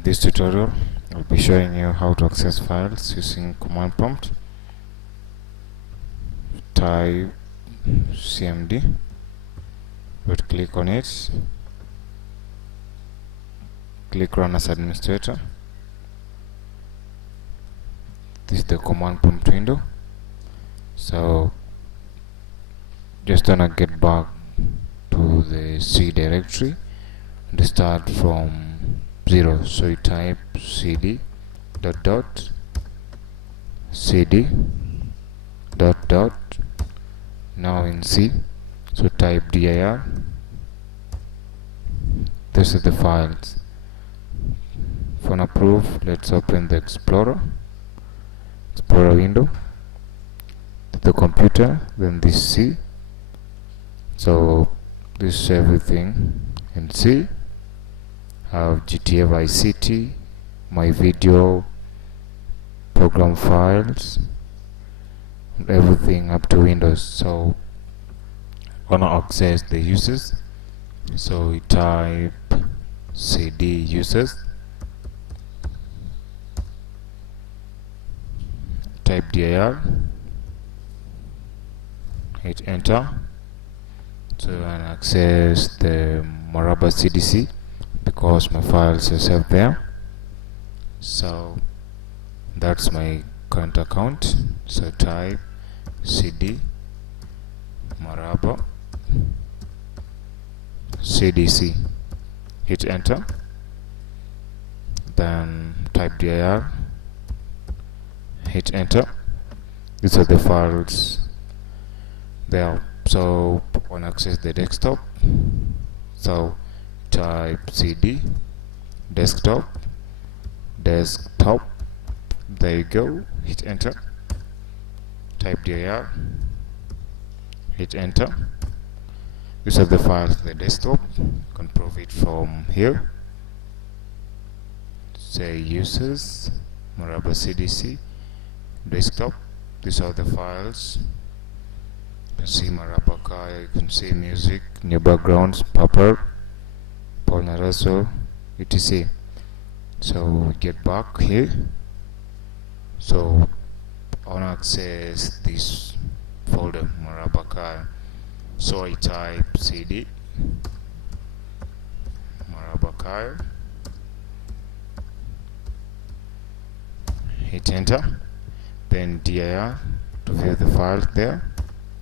In this tutorial, I'll be showing you how to access files using command prompt. Type cmd, right click on it, click run as administrator. This is the command prompt window. So just gonna get back to the C directory and start from 0. So you type cd cd now in C. So type dir. This is the files. For an proof, let's open the Explorer window, the computer, then this C. So this is everything in C. I have GTA Vice City, my video, program files, and everything up to Windows. So I'm gonna access the users. So we type cd users, type dir, hit enter. So I access the Maraba CDC because my files are saved there. So that's my current account. So type cd Maraba CDC, hit enter, then type dir, hit enter. These are the files there. So on access the desktop, so type cd desktop, there you go, hit enter, type dir, hit enter. These are the files in the desktop. You can prove it from here. Say users, Maraba CDC, desktop. These are the files. You can see Maraba Kaya, you can see music, new backgrounds, Pupper, Paul Naraso, etc. So we get back here. So I want to access this folder, Maraba Kaya. So I type cd Maraba Kaya, hit enter, then dir to view the files there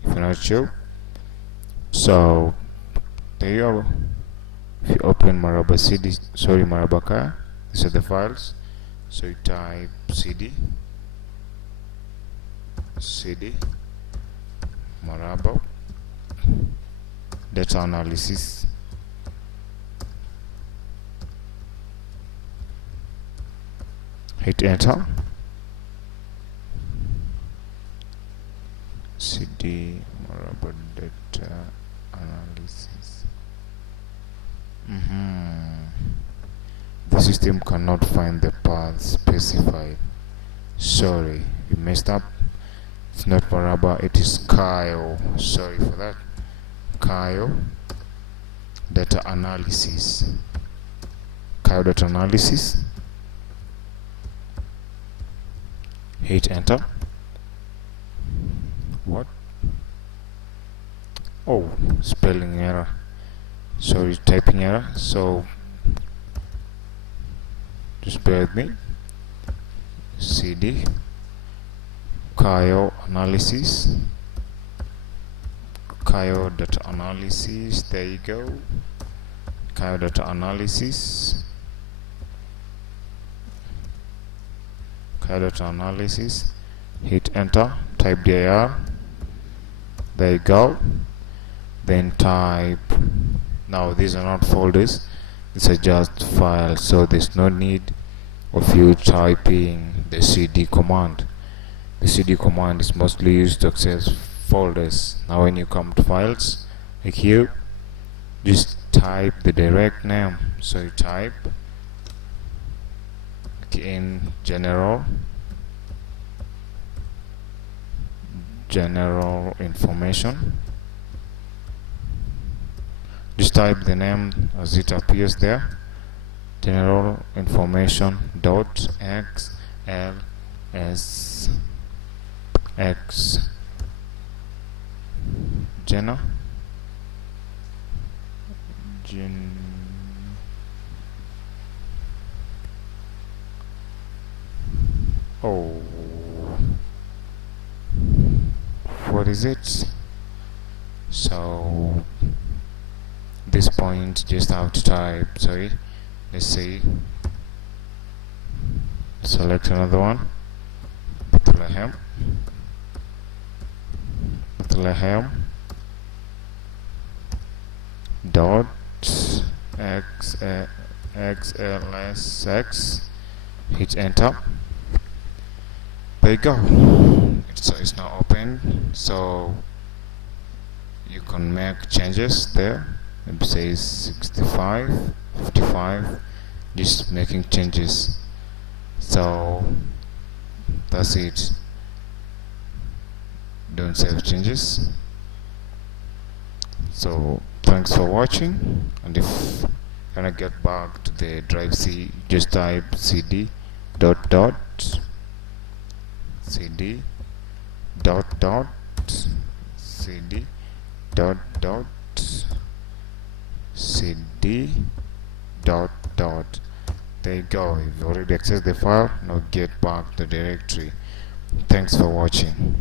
if you're not sure. So there you are. If you open Maraba Kaya, these are the files. So you type cd Maraba data analysis, hit enter, cd Maraba data analysis. The system cannot find the path specified. Sorry, you messed up. It's not Maraba, it is Kyle. Sorry for that. Kyle data analysis. Kyle data analysis. Hit enter. What? Oh, spelling error. Sorry, typing error. So just bear with me. cd Kyle analysis. Kyle data analysis, there you go. Kyle data analysis. Kyle data analysis. Hit enter. Type dir. There you go. Then type. Now these are not folders. These are just files. So there's no need of you typing the cd command. The cd command is mostly used to access folders. Now when you come to files like here, just type the direct name. So you type in general information, just type the name as it appears there. general information dot xls x Jenna gen oh, what is it? So this point just have to type, sorry, let's see, select another one, Bethlehem dot xlsx, hit enter. There you go. It's now open, so you can make changes there. It says 65, 55, just making changes. So that's it. Don't save changes. So thanks for watching, and if you wanna get back to the drive C, just type cd dot dot cd dot dot cd dot dot cd dot dot. There you go. You've already accessed the file. Now get back to the directory. Thanks for watching.